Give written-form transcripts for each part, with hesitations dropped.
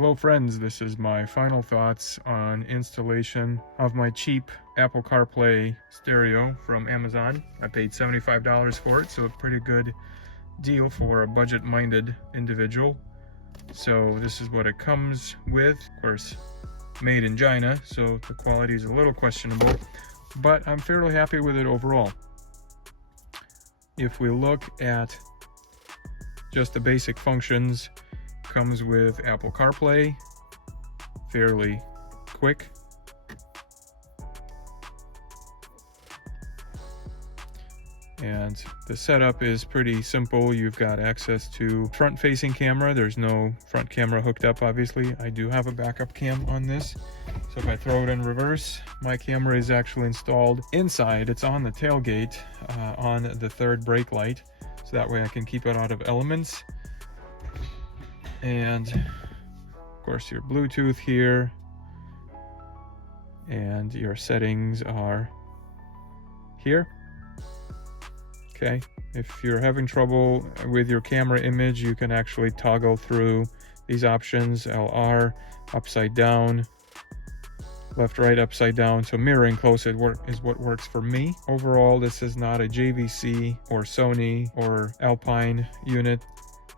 Hello friends, this is my final thoughts on installation of my cheap Apple CarPlay stereo from Amazon. I paid $75 for it, so a pretty good deal for a budget-minded individual. So this is what it comes with. Of course, made in China, so the quality is a little questionable, but I'm fairly happy with it overall. If we look at just the basic functions, comes with Apple CarPlay, fairly quick. And the setup is pretty simple. You've got access to front-facing camera. There's no front camera hooked up, obviously. I do have a backup cam on this. So if I throw it in reverse, my camera is actually installed inside. It's on the tailgate, on the third brake light. So that way I can keep it out of elements. And of course your Bluetooth here, and your settings are here. Okay, if you're having trouble with your camera image, you can actually toggle through these options: LR, upside down, left, right, upside down. So mirroring close is what works for me. Overall, this is not a JVC or Sony or Alpine unit.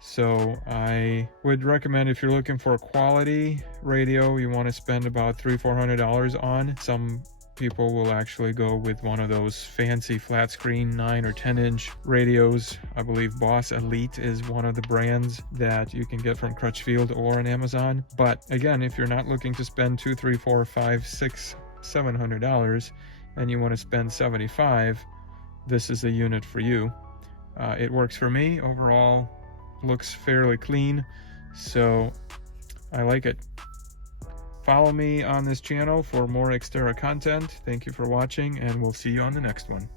So I would recommend, if you're looking for a quality radio, you want to spend about $300–400 on. Some people will actually go with one of those fancy flat screen 9 or 10-inch radios. I believe Boss Elite is one of the brands that you can get from Crutchfield or on Amazon. But again, if you're not looking to spend $200, $300, $400, $500, $600, $700 and you want to spend $75, this is the unit for you. It works for me overall. Looks fairly clean, so I like it. Follow me on this channel for more Xterra content. Thank you for watching, and we'll see you on the next one.